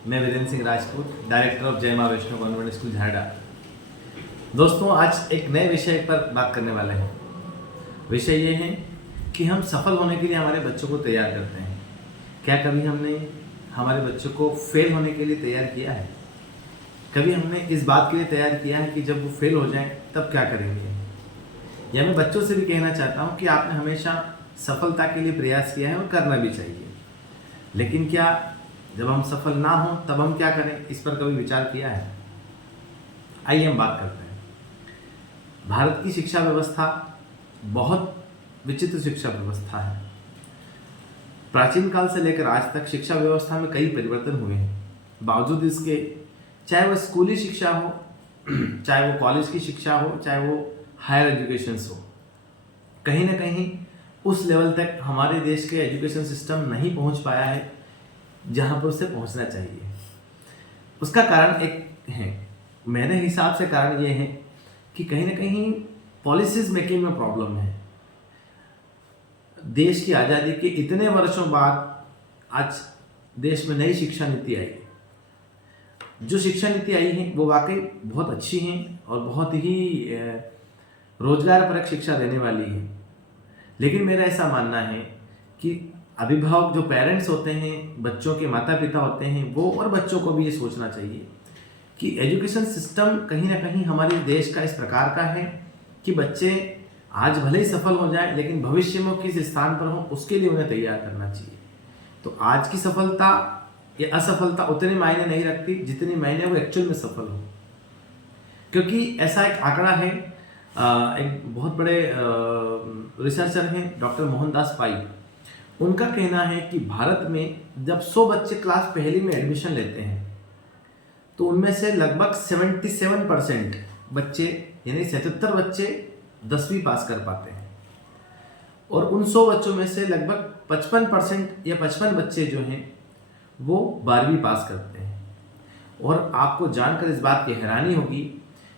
मैं Virendra Singh Rajput, director of जय माँ वैष्णो कॉन्वेंट स्कूल झाड़ा। दोस्तों, आज एक नए विषय पर बात करने वाले हैं। विषय ये है कि हम सफल होने के लिए हमारे बच्चों को तैयार करते हैं। क्या कभी हमने हमारे बच्चों को फेल होने के लिए तैयार किया है? कभी हमने इस बात के लिए तैयार किया है कि जब वो फेल हो जाएं तब क्या करेंगे? या मैं बच्चों से भी कहना चाहता हूँ कि आपने हमेशा सफलता के लिए प्रयास किया है और करना भी चाहिए, लेकिन क्या जब हम सफल ना हो तब हम क्या करें, इस पर कभी विचार किया है? आइए हम बात करते हैं। भारत की शिक्षा व्यवस्था बहुत विचित्र शिक्षा व्यवस्था है। प्राचीन काल से लेकर आज तक शिक्षा व्यवस्था में कई परिवर्तन हुए हैं। बावजूद इसके, चाहे वो स्कूली शिक्षा हो, चाहे वो कॉलेज की शिक्षा हो, चाहे वो हायर एजुकेशन हो, कहीं ना कहीं उस लेवल तक हमारे देश के एजुकेशन सिस्टम नहीं पहुंच पाया है जहां पर उसे पहुंचना चाहिए। उसका कारण एक है, मेरे हिसाब से कारण ये है कि कहीं ना कहीं पॉलिसीज मेकिंग में प्रॉब्लम है। देश की आज़ादी के इतने वर्षों बाद आज देश में नई शिक्षा नीति आई। जो शिक्षा नीति आई है वो वाकई बहुत अच्छी है और बहुत ही रोजगारपरक शिक्षा देने वाली है, लेकिन मेरा ऐसा मानना है कि अभिभावक, जो पेरेंट्स होते हैं, बच्चों के माता पिता होते हैं, वो और बच्चों को भी ये सोचना चाहिए कि एजुकेशन सिस्टम कहीं ना कहीं हमारे देश का इस प्रकार का है कि बच्चे आज भले ही सफल हो जाए लेकिन भविष्य में किस स्थान पर हो उसके लिए उन्हें तैयार करना चाहिए। तो आज की सफलता या असफलता उतने मायने नहीं रखती जितनी मायने वो एक्चुअल में सफल हो। क्योंकि ऐसा एक आंकड़ा है, एक बहुत बड़े रिसर्चर हैं डॉक्टर मोहनदास पाई। उनका कहना है कि भारत में जब 100 बच्चे क्लास पहली में एडमिशन लेते हैं तो उनमें से लगभग 77% बच्चे, यानी 77 बच्चे 10वीं पास कर पाते हैं, और उन 100 बच्चों में से लगभग 55% या 55 बच्चे जो हैं वो 12वीं पास करते हैं। और आपको जानकर इस बात की हैरानी होगी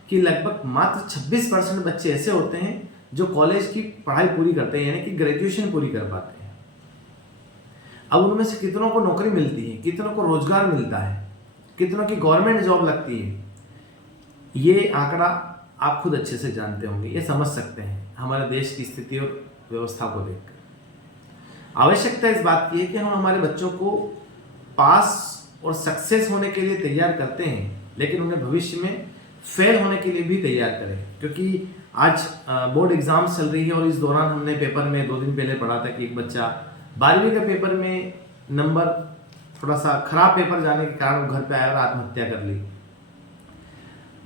कि लगभग मात्र 26% बच्चे ऐसे होते हैं जो कॉलेज की पढ़ाई पूरी करते हैं, यानी कि ग्रेजुएशन पूरी कर पाते हैं। अब उनमें से कितनों को नौकरी मिलती है, कितनों को रोजगार मिलता है, कितनों की गवर्नमेंट जॉब लगती है, ये आंकड़ा आप खुद अच्छे से जानते होंगे, ये समझ सकते हैं हमारे देश की स्थिति और व्यवस्था को देखकर। आवश्यकता इस बात की है कि हम हमारे बच्चों को पास और सक्सेस होने के लिए तैयार करते हैं, लेकिन उन्हें भविष्य में फेल होने के लिए भी तैयार करें। क्योंकि आज बोर्ड एग्जाम्स चल रही है और इस दौरान हमने पेपर में 2 दिन पहले पढ़ा था कि एक बच्चा 12वीं के पेपर में नंबर थोड़ा सा खराब पेपर जाने के कारण वो घर पे आया और आत्महत्या कर ली।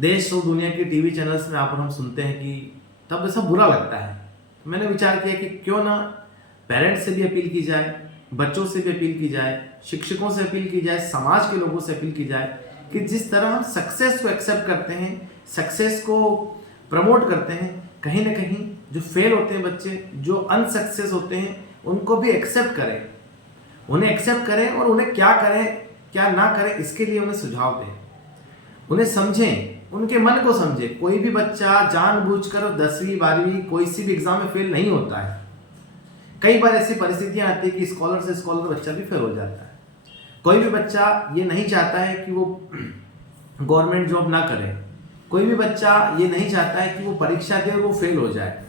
देश और दुनिया के टीवी चैनल्स में आप और हम सुनते हैं कि तब ऐसा बुरा लगता है। मैंने विचार किया कि क्यों ना पेरेंट्स से भी अपील की जाए, बच्चों से भी अपील की जाए, शिक्षकों से अपील की जाए, समाज के लोगों से अपील की जाए कि जिस तरह हम सक्सेस को एक्सेप्ट करते हैं, सक्सेस को प्रमोट करते हैं, कहीं ना कहीं जो फेल होते हैं बच्चे, जो अनसक्सेस होते हैं, उनको भी एक्सेप्ट करें, उन्हें एक्सेप्ट करें और उन्हें क्या करें क्या ना करें इसके लिए उन्हें सुझाव दें, उन्हें समझें, उनके मन को समझें। कोई भी बच्चा जानबूझकर 10वीं 12वीं कोई सी भी एग्जाम में फेल नहीं होता है। कई बार ऐसी परिस्थितियां आती है कि स्कॉलर से स्कॉलर बच्चा भी फेल हो जाता है। कोई भी बच्चा ये नहीं चाहता है कि वो गवर्नमेंट जॉब ना करे, कोई भी बच्चा ये नहीं चाहता है कि वो परीक्षा दे और वो फेल हो जाए,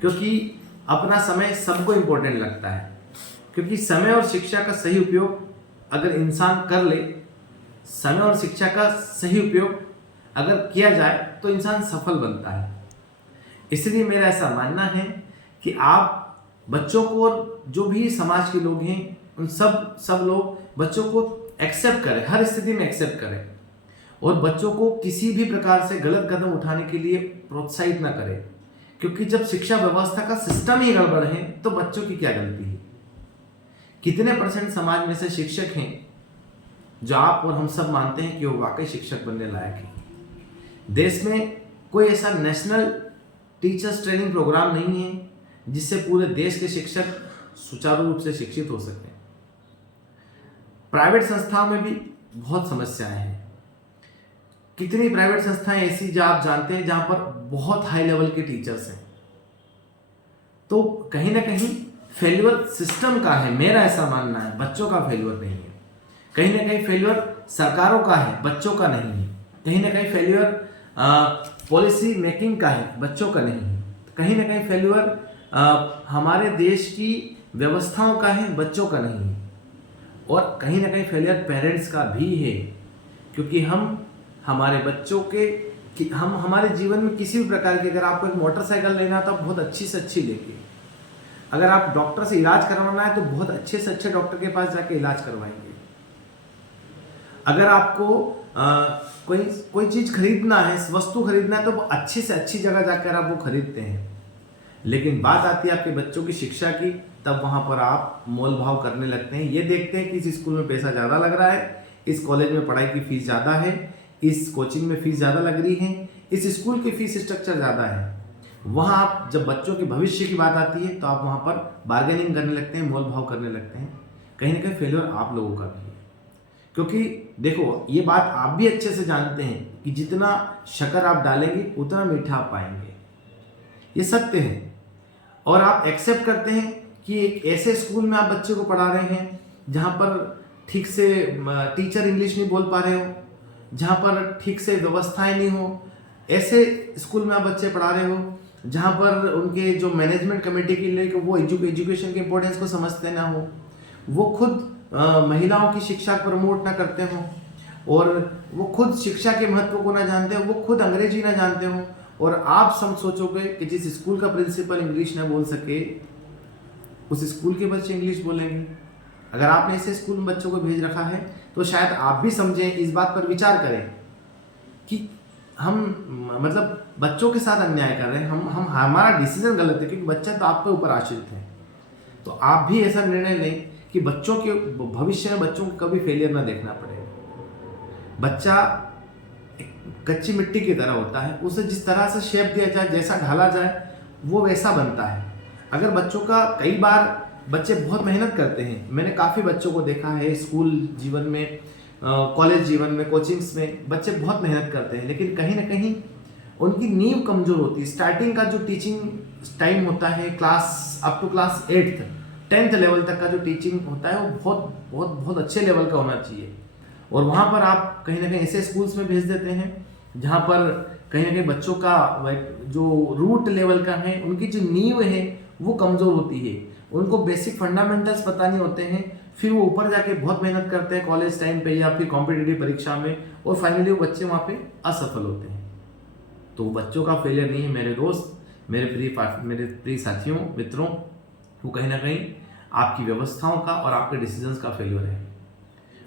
क्योंकि अपना समय सबको इम्पोर्टेंट लगता है। क्योंकि समय और शिक्षा का सही उपयोग अगर इंसान कर ले, समय और शिक्षा का सही उपयोग अगर किया जाए तो इंसान सफल बनता है। इसलिए मेरा ऐसा मानना है कि आप बच्चों को और जो भी समाज के लोग हैं उन सब लोग बच्चों को एक्सेप्ट करें, हर स्थिति में एक्सेप्ट करें, और बच्चों को किसी भी प्रकार से गलत कदम उठाने के लिए प्रोत्साहित ना करें। क्योंकि जब शिक्षा व्यवस्था का सिस्टम ही गड़बड़ है तो बच्चों की क्या गलती है? कितने % समाज में से शिक्षक हैं जो आप और हम सब मानते हैं कि वो वाकई शिक्षक बनने लायक है? देश में कोई ऐसा नेशनल टीचर्स ट्रेनिंग प्रोग्राम नहीं है जिससे पूरे देश के शिक्षक सुचारू रूप से शिक्षित हो सकें। प्राइवेट संस्थाओं में भी बहुत समस्याएं हैं। कितनी प्राइवेट संस्थाएं ऐसी जो आप जानते हैं जहां पर बहुत हाई लेवल के टीचर्स हैं? तो कहीं ना कहीं फेल्यूर सिस्टम का है, मेरा ऐसा मानना है, बच्चों का फेल्यूर नहीं है। कहीं ना कहीं फेल्यूर सरकारों का है, बच्चों का नहीं है। कहीं ना कहीं फेल्यूर पॉलिसी मेकिंग का है, बच्चों का नहीं है। कहीं ना कहीं फेल्यूर हमारे देश की व्यवस्थाओं का है, बच्चों का नहीं है। और कहीं ना कहीं फेलियर पेरेंट्स का भी है, क्योंकि हम हमारे बच्चों के हम हमारे जीवन में किसी भी प्रकार की, अगर आपको एक मोटरसाइकिल लेना है तो आप बहुत अच्छी से अच्छी लेके, अगर आप डॉक्टर से इलाज करवाना है तो बहुत अच्छे से अच्छे डॉक्टर के पास जाके इलाज करवाएंगे। अगर आपको कोई कोई चीज खरीदना है, वस्तु खरीदना है, तो अच्छी से अच्छी जगह जाकर आप वो खरीदते हैं। लेकिन बात आती है आपके बच्चों की शिक्षा की, तब वहां पर आप मोल भाव करने लगते हैं। ये देखते हैं कि इस स्कूल में पैसा ज़्यादा लग रहा है, इस कॉलेज में पढ़ाई की फीस ज़्यादा है, इस कोचिंग में फीस ज़्यादा लग रही है, इस स्कूल की फीस स्ट्रक्चर ज़्यादा है। वहाँ आप जब बच्चों के भविष्य की बात आती है तो आप वहाँ पर बार्गेनिंग करने लगते हैं, मोल भाव करने लगते हैं। कहीं ना कहीं फेलियर आप लोगों का भी है, क्योंकि देखो ये बात आप भी अच्छे से जानते हैं कि जितना शक्कर आप डालेंगे उतना मीठा आप पाएंगे, ये सत्य है। और आप एक्सेप्ट करते हैं कि एक ऐसे स्कूल में आप बच्चे को पढ़ा रहे हैं जहाँ पर ठीक से टीचर इंग्लिश नहीं बोल पा रहे हो, जहाँ पर ठीक से व्यवस्थाएं नहीं हो, ऐसे स्कूल में आप बच्चे पढ़ा रहे हो जहाँ पर उनके जो मैनेजमेंट कमेटी के लिए वो एजुकेशन के इम्पोर्टेंस को समझते ना हो, वो खुद महिलाओं की शिक्षा प्रमोट ना करते हो, और वो खुद शिक्षा के महत्व को ना जानते हो, वो खुद अंग्रेजी ना जानते हो, और आप सब सोचोगे कि जिस स्कूल का प्रिंसिपल इंग्लिश ना बोल सके उस स्कूल के बच्चे इंग्लिश बोलेंगे। अगर आपने ऐसे स्कूल में बच्चों को भेज रखा है तो शायद आप भी समझें, इस बात पर विचार करें कि हम मतलब बच्चों के साथ अन्याय कर रहे हैं, हम हमारा डिसीजन गलत है, क्योंकि बच्चा तो आप पे ऊपर आश्रित है। तो आप भी ऐसा निर्णय लें कि बच्चों के भविष्य में बच्चों को कभी फेलियर ना देखना पड़े। बच्चा कच्ची मिट्टी की तरह होता है, उसे जिस तरह से शेप दिया जाए, जैसा ढाला जाए, वो वैसा बनता है। अगर बच्चों का कई बार बच्चे बहुत मेहनत करते हैं, मैंने काफ़ी बच्चों को देखा है स्कूल जीवन में, कॉलेज जीवन में, कोचिंग्स में, बच्चे बहुत मेहनत करते हैं, लेकिन कहीं ना कहीं उनकी नींव कमज़ोर होती है। स्टार्टिंग का जो टीचिंग टाइम होता है, class up to class 8th 10th level तक का जो टीचिंग होता है वो बहुत बहुत बहुत अच्छे लेवल का होना चाहिए। और वहाँ पर आप कहीं ना कहीं ऐसे स्कूल्स में भेज देते हैं जहाँ पर कहीं ना कहीं बच्चों का जो रूट लेवल का है, उनकी जो नींव है वो कमज़ोर होती है, उनको बेसिक फंडामेंटल्स पता नहीं होते हैं, फिर वो ऊपर जाके बहुत मेहनत करते हैं कॉलेज टाइम पे या फिर कॉम्पिटिटिव परीक्षा में, और फाइनली वो बच्चे वहाँ पे असफल होते हैं। तो बच्चों का फेलियर नहीं है मेरे दोस्त, मेरे प्रिय साथियों, मित्रों, वो कहीं ना कहीं आपकी व्यवस्थाओं का और आपके डिसीजंस का फेलियर है।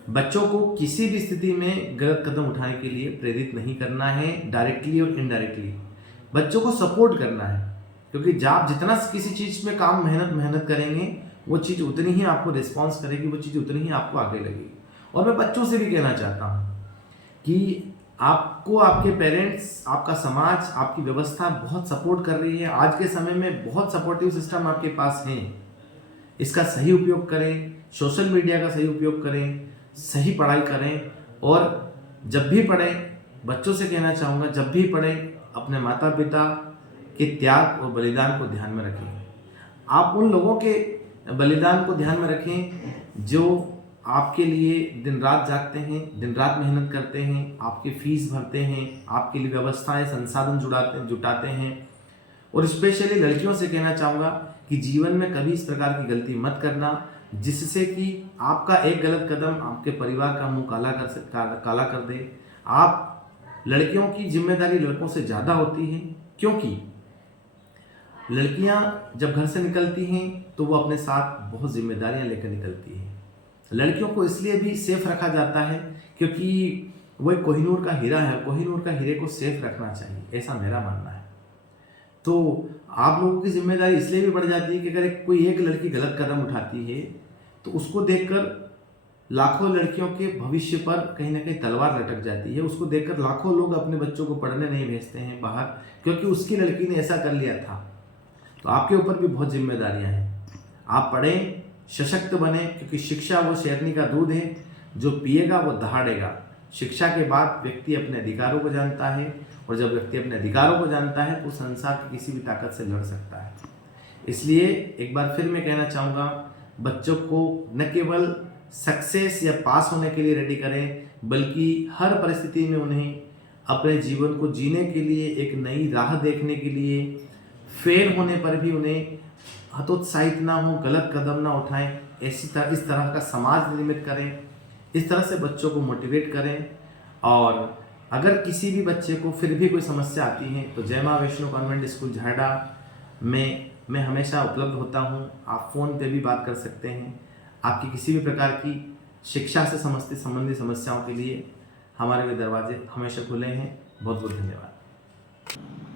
बच्चों को किसी भी स्थिति में गलत कदम उठाने के लिए प्रेरित नहीं करना है, डायरेक्टली और इनडायरेक्टली बच्चों को सपोर्ट करना है, क्योंकि आप जितना किसी चीज़ में काम मेहनत करेंगे वो चीज़ उतनी ही आपको रिस्पॉन्स करेगी, वो चीज़ उतनी ही आपको आगे लगेगी। और मैं बच्चों से भी कहना चाहता हूँ कि आपको आपके पेरेंट्स, आपका समाज, आपकी व्यवस्था बहुत सपोर्ट कर रही है। आज के समय में बहुत सपोर्टिव सिस्टम आपके पास हैं, इसका सही उपयोग करें, सोशल मीडिया का सही उपयोग करें, सही पढ़ाई करें। और जब भी पढ़ें, बच्चों से कहना चाहूँगा, जब भी पढ़ें अपने माता पिता के त्याग और बलिदान को ध्यान में रखें। आप उन लोगों के बलिदान को ध्यान में रखें जो आपके लिए दिन रात जागते हैं, दिन रात मेहनत करते हैं, आपकी फीस भरते हैं, आपके लिए व्यवस्थाएं, संसाधन जुटाते हैं। और स्पेशली लड़कियों से कहना चाहूँगा कि जीवन में कभी इस प्रकार की गलती मत करना जिससे कि आपका एक गलत कदम आपके परिवार का मुंह काला कर दे। आप लड़कियों की जिम्मेदारी लड़कों से ज़्यादा होती है, क्योंकि लड़कियां जब घर से निकलती हैं तो वो अपने साथ बहुत जिम्मेदारियां लेकर निकलती हैं। लड़कियों को इसलिए भी सेफ रखा जाता है क्योंकि वो एक कोहिनूर का हीरा है, कोहिनूर का हीरे को सेफ रखना चाहिए, ऐसा मेरा मानना है। तो आप लोगों की जिम्मेदारी इसलिए भी बढ़ जाती है कि अगर कोई एक लड़की गलत कदम उठाती है तो उसको देखकर लाखों लड़कियों के भविष्य पर कहीं ना कहीं तलवार लटक जाती है। उसको देखकर लाखों लोग अपने बच्चों को पढ़ने नहीं भेजते हैं बाहर, क्योंकि उसकी लड़की ने ऐसा कर लिया था। तो आपके ऊपर भी बहुत जिम्मेदारियां हैं। आप पढ़ें, सशक्त बने, क्योंकि शिक्षा वो शेरनी का दूध है, जो पिएगा वो दहाड़ेगा। शिक्षा के बाद व्यक्ति अपने अधिकारों को जानता है, और जब व्यक्ति अपने अधिकारों को जानता है तो संसार की किसी भी ताकत से लड़ सकता है। इसलिए एक बार फिर मैं कहना चाहूँगा, बच्चों को न केवल सक्सेस या पास होने के लिए रेडी करें, बल्कि हर परिस्थिति में उन्हें अपने जीवन को जीने के लिए, एक नई राह देखने के लिए, फेल होने पर भी उन्हें हतोत्साहित ना हो, गलत कदम ना उठाएं, इस तरह का समाज निर्मित करें। इस तरह से बच्चों को मोटिवेट करें। और अगर किसी भी बच्चे को फिर भी कोई समस्या आती है तो जय माँ वैष्णो कॉन्वेंट स्कूल झारडा में मैं हमेशा उपलब्ध होता हूँ। आप फ़ोन पे भी बात कर सकते हैं। आपकी किसी भी प्रकार की शिक्षा से संबंधित समस्याओं के लिए हमारे भी दरवाजे हमेशा खुले हैं। बहुत बहुत धन्यवाद।